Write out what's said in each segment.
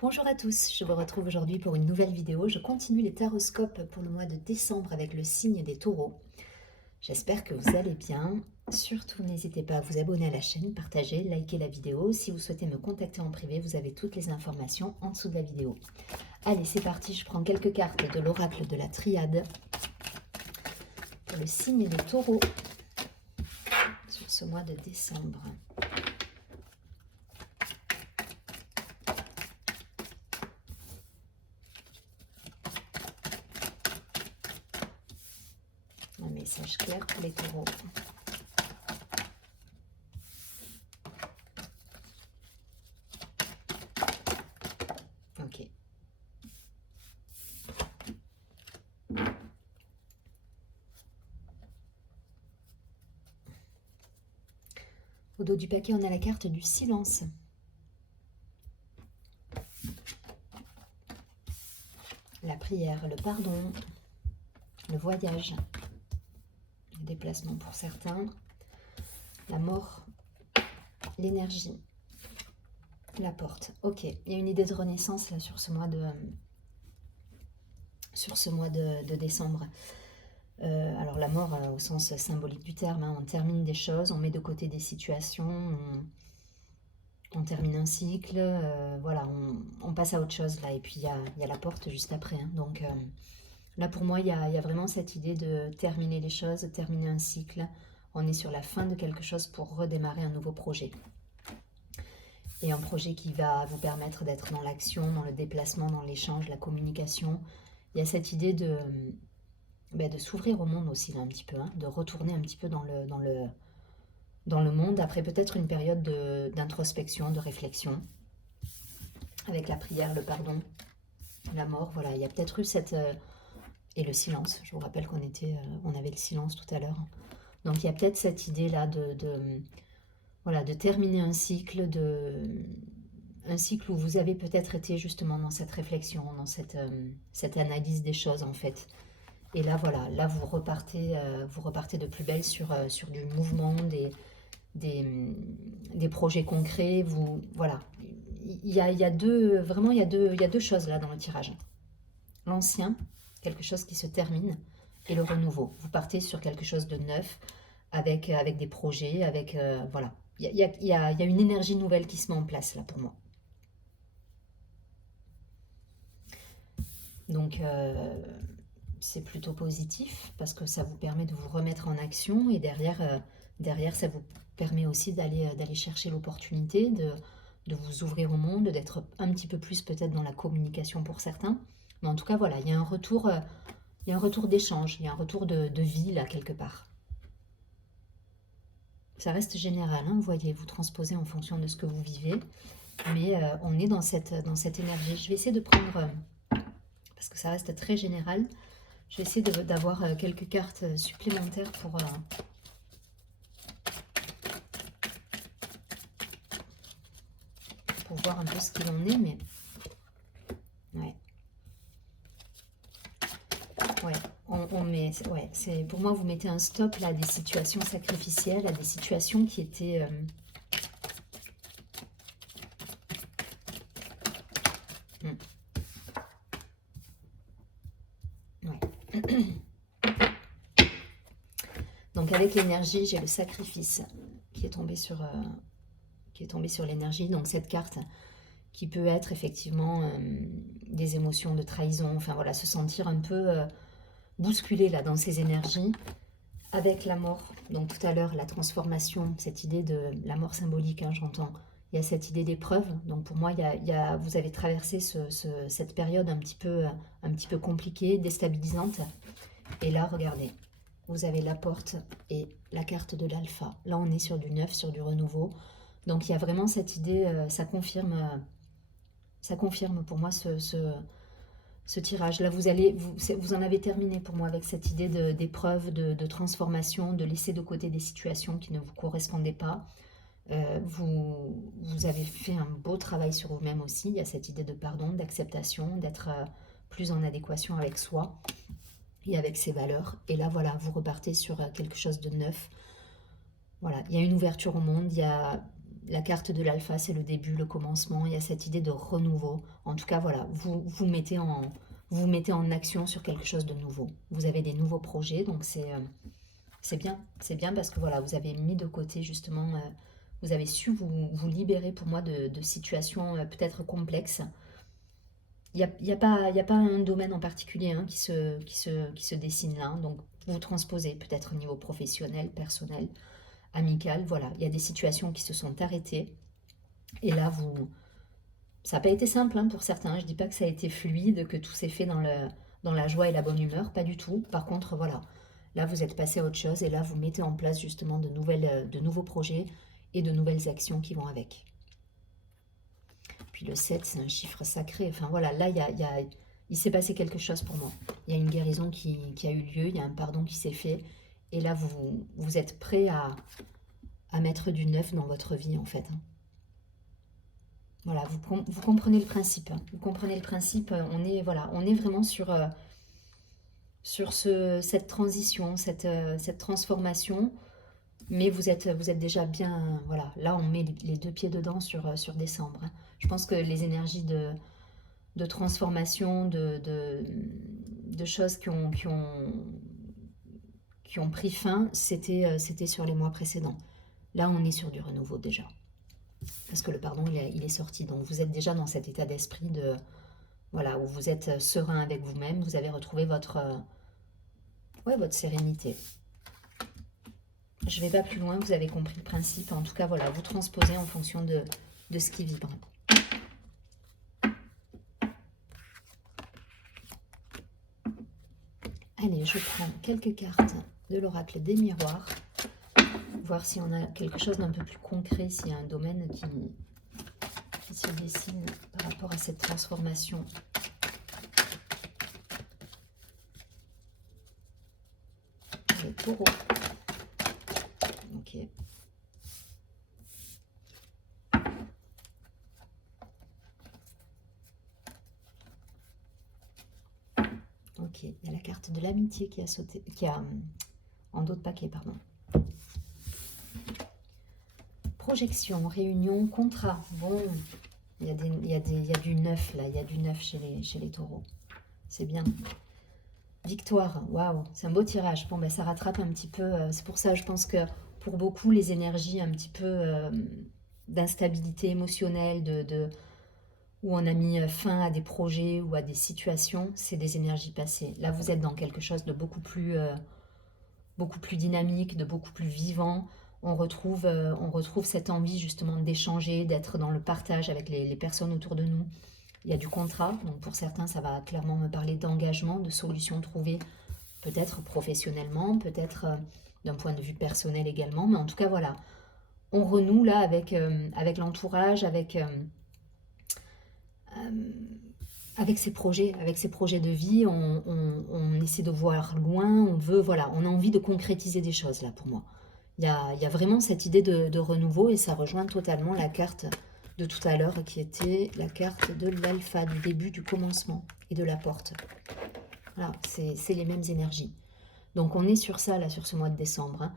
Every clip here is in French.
Bonjour à tous, je vous retrouve aujourd'hui pour une nouvelle vidéo. Je continue les taroscopes pour le mois de décembre avec le signe des taureaux. J'espère que vous allez bien. Surtout, n'hésitez pas à vous abonner à la chaîne, partager, liker la vidéo. Si vous souhaitez me contacter en privé, vous avez toutes les informations en dessous de la vidéo. Allez, c'est parti, je prends quelques cartes de l'oracle de la triade pour le signe des taureaux sur ce mois de décembre. Un message clair pour les taureaux. Ok. Au dos du paquet, on a la carte du silence. La prière, le pardon, le voyage, le déplacement pour certains, la mort, l'énergie, la porte. Ok, il y a une idée de renaissance là sur ce mois de décembre. Alors la mort au sens symbolique du terme, hein, on termine des choses, on met de côté des situations, on termine un cycle, voilà, on passe à autre chose là, et puis il y a la porte juste après, hein, donc là pour moi il y a vraiment cette idée de terminer les choses, terminer un cycle, on est sur la fin de quelque chose pour redémarrer un nouveau projet. Et un projet qui va vous permettre d'être dans l'action, dans le déplacement, dans l'échange, la communication. Il y a cette idée de s'ouvrir au monde aussi là un petit peu, hein, de retourner un petit peu dans le monde, après peut-être une période d'introspection, de réflexion, avec la prière, le pardon, la mort, voilà, il y a peut-être eu cette... et le silence, je vous rappelle on avait le silence tout à l'heure. Donc il y a peut-être cette idée-là voilà, de terminer un cycle, où vous avez peut-être été justement dans cette réflexion, dans cette analyse des choses en fait. Et là voilà, là vous repartez de plus belle sur du mouvement, des projets concrets. Voilà, il y a deux choses là dans le tirage. L'ancien, quelque chose qui se termine, et le renouveau. Vous partez sur quelque chose de neuf, avec des projets, voilà. Il y a une énergie nouvelle qui se met en place là pour moi. Donc c'est plutôt positif parce que ça vous permet de vous remettre en action, et derrière ça vous permet aussi d'aller chercher l'opportunité de vous ouvrir au monde, d'être un petit peu plus peut-être dans la communication pour certains. Mais en tout cas voilà, il y a un retour d'échange, il y a un retour de vie là quelque part. Ça reste général, hein, vous voyez, vous transposez en fonction de ce que vous vivez, mais on est dans cette énergie. Je vais essayer de prendre, parce que ça reste très général, je vais essayer d'avoir quelques cartes supplémentaires pour voir un peu ce qu'il en est, mais ouais. Ouais, c'est pour moi vous mettez un stop là à des situations sacrificielles, à des situations qui étaient ouais. Donc avec l'énergie, j'ai le sacrifice qui est tombé sur l'énergie. Donc cette carte qui peut être effectivement des émotions de trahison, enfin voilà, se sentir un peu bousculé là dans ses énergies, avec la mort. Donc tout à l'heure, la transformation, cette idée de la mort symbolique, hein, j'entends. Il y a cette idée d'épreuve. Donc pour moi, vous avez traversé cette période un petit peu compliquée, déstabilisante. Et là, regardez, vous avez la porte et la carte de l'alpha. Là, on est sur du neuf, sur du renouveau. Donc il y a vraiment cette idée, ça confirme pour moi ce tirage. Là, vous en avez terminé pour moi avec cette idée d'épreuve, de transformation, de laisser de côté des situations qui ne vous correspondaient pas. Vous avez fait un beau travail sur vous-même aussi. Il y a cette idée de pardon, d'acceptation, d'être plus en adéquation avec soi et avec ses valeurs. Et là, voilà, vous repartez sur quelque chose de neuf. Voilà, il y a une ouverture au monde, il y a la carte de l'alpha, c'est le début, le commencement. Il y a cette idée de renouveau. En tout cas, voilà, vous vous mettez en action sur quelque chose de nouveau. Vous avez des nouveaux projets, donc c'est bien. C'est bien parce que voilà, vous avez mis de côté justement, vous avez su vous libérer pour moi de situations peut-être complexes. Il y a pas un domaine en particulier hein, qui se dessine là. Donc, vous transposez peut-être au niveau professionnel, personnel, amical. Voilà, il y a des situations qui se sont arrêtées. Et là, ça n'a pas été simple hein, pour certains. Je ne dis pas que ça a été fluide, que tout s'est fait dans la joie et la bonne humeur. Pas du tout. Par contre, voilà, là, vous êtes passé à autre chose. Et là, vous mettez en place justement de nouveaux projets et de nouvelles actions qui vont avec. Puis le 7, c'est un chiffre sacré. Enfin voilà, là, il s'est passé quelque chose pour moi. Il y a une guérison qui a eu lieu, il y a un pardon qui s'est fait. Et là, vous êtes prêt à mettre du neuf dans votre vie, en fait. Voilà, vous comprenez le principe. Vous comprenez le principe. Voilà, on est vraiment sur cette transition, cette transformation. Mais vous êtes déjà bien... Voilà, là, on met les deux pieds dedans sur décembre. Je pense que les énergies de transformation, de choses qui ont pris fin, c'était sur les mois précédents. Là, on est sur du renouveau déjà. Parce que le pardon, il est sorti. Donc, vous êtes déjà dans cet état d'esprit voilà, où vous êtes serein avec vous-même. Vous avez retrouvé votre sérénité. Je ne vais pas plus loin, vous avez compris le principe. En tout cas, voilà, vous transposez en fonction de ce qui vibre. Allez, je prends quelques cartes de l'oracle des miroirs. Voir si on a quelque chose d'un peu plus concret, s'il y a un domaine qui se dessine par rapport à cette transformation. Les taureaux. Ok. Ok, il y a la carte de l'amitié qui a sauté, en dos de paquet, pardon. Projection, réunion, contrat. Bon, il y a du neuf là, il y a du neuf chez les taureaux. C'est bien. Victoire, waouh, c'est un beau tirage. Bon, ben, ça rattrape un petit peu. C'est pour ça, je pense que pour beaucoup, les énergies un petit peu d'instabilité émotionnelle, où on a mis fin à des projets ou à des situations, c'est des énergies passées. Là, vous êtes dans quelque chose de beaucoup plus dynamique, de beaucoup plus vivant. On retrouve cette envie justement d'échanger, d'être dans le partage avec les personnes autour de nous. Il y a du contrat, donc pour certains, ça va clairement me parler d'engagement, de solutions trouvées, peut-être professionnellement, peut-être d'un point de vue personnel également. Mais en tout cas, voilà, on renoue là avec l'entourage, avec ces projets de vie. On essaie de voir loin, on a envie de concrétiser des choses là pour moi. Il y a vraiment cette idée de renouveau et ça rejoint totalement la carte de tout à l'heure qui était la carte de l'alpha, du début, du commencement et de la porte. Voilà, c'est les mêmes énergies. Donc on est sur ça là, sur ce mois de décembre. Hein.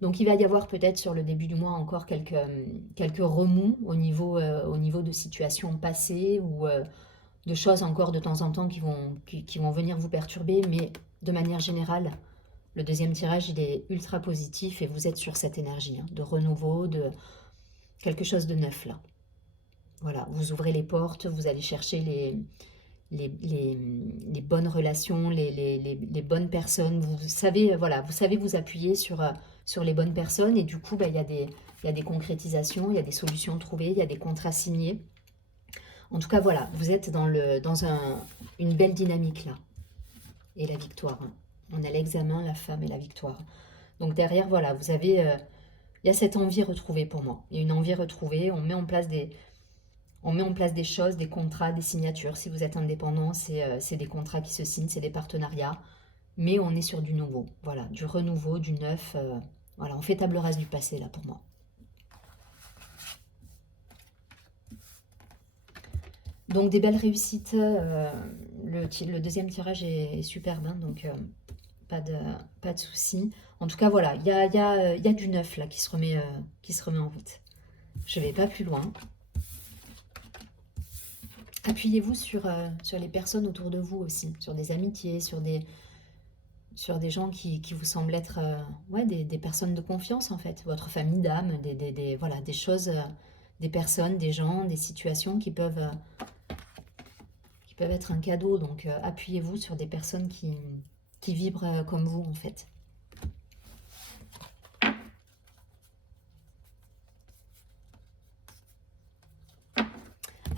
Donc il va y avoir peut-être sur le début du mois encore quelques remous au niveau de situations passées ou de choses encore de temps en temps qui vont venir vous perturber, mais de manière générale, le deuxième tirage, il est ultra positif et vous êtes sur cette énergie hein, de renouveau, de quelque chose de neuf là. Voilà, vous ouvrez les portes, vous allez chercher les bonnes relations, les bonnes personnes. Vous savez, voilà, vous savez vous appuyer sur les bonnes personnes et du coup, bah, il y a des concrétisations, il y a des solutions trouvées, il y a des contrats signés. En tout cas, voilà, vous êtes dans une belle dynamique là. Et la victoire. Hein. On a l'examen, la femme et la victoire. Donc derrière, voilà, vous avez... il y a cette envie retrouvée pour moi. Il y a une envie retrouvée. On met en place des choses, des contrats, des signatures. Si vous êtes indépendant, c'est des contrats qui se signent, c'est des partenariats. Mais on est sur du nouveau. Voilà, du renouveau, du neuf. Voilà, on fait table rase du passé là pour moi. Donc des belles réussites. Le deuxième tirage est superbe, hein, donc pas de souci. En tout cas, voilà, il y a du neuf là qui se remet en route. Je ne vais pas plus loin. Appuyez-vous sur les personnes autour de vous aussi, sur des amitiés, sur des gens qui vous semblent être ouais, des personnes de confiance en fait, votre famille d'âme, voilà, des choses, des personnes, des gens, des situations qui peuvent être un cadeau. Donc appuyez-vous sur des personnes qui vibrent comme vous en fait.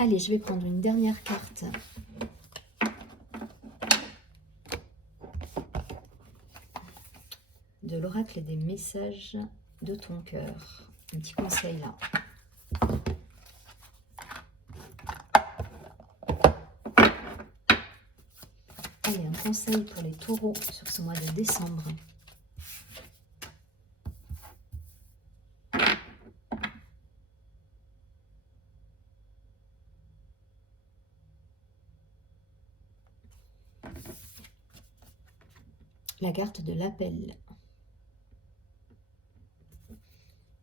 Allez, je vais prendre une dernière carte. De l'oracle et des messages de ton cœur. Un petit conseil là. Allez, un conseil pour les taureaux sur ce mois de décembre. La carte de l'appel.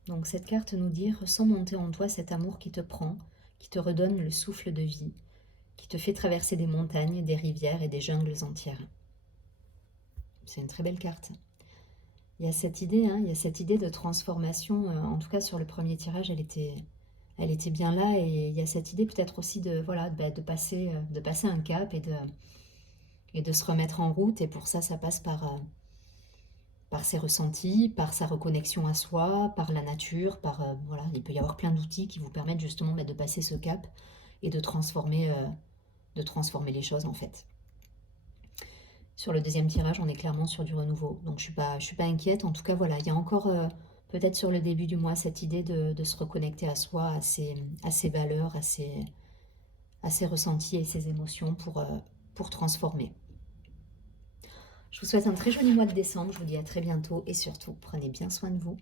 Donc cette carte nous dit: ressens monter en toi cet amour qui te prend, qui te redonne le souffle de vie, qui te fait traverser des montagnes, des rivières et des jungles entières. C'est une très belle carte. Il y a cette idée, il y a cette idée de transformation. En tout cas sur le premier tirage, elle était bien là, et il y a cette idée peut-être aussi de, voilà, de passer un cap et de se remettre en route. Et pour ça, ça passe par ses ressentis, par sa reconnexion à soi, par la nature, voilà, il peut y avoir plein d'outils qui vous permettent justement de passer ce cap et de transformer les choses en fait. Sur le deuxième tirage, on est clairement sur du renouveau, donc je suis pas inquiète. En tout cas, voilà, il y a encore peut-être sur le début du mois cette idée de se reconnecter à soi, à ses valeurs, à ses ressentis et ses émotions pour transformer. Je vous souhaite un très joli mois de décembre, je vous dis à très bientôt et surtout, prenez bien soin de vous.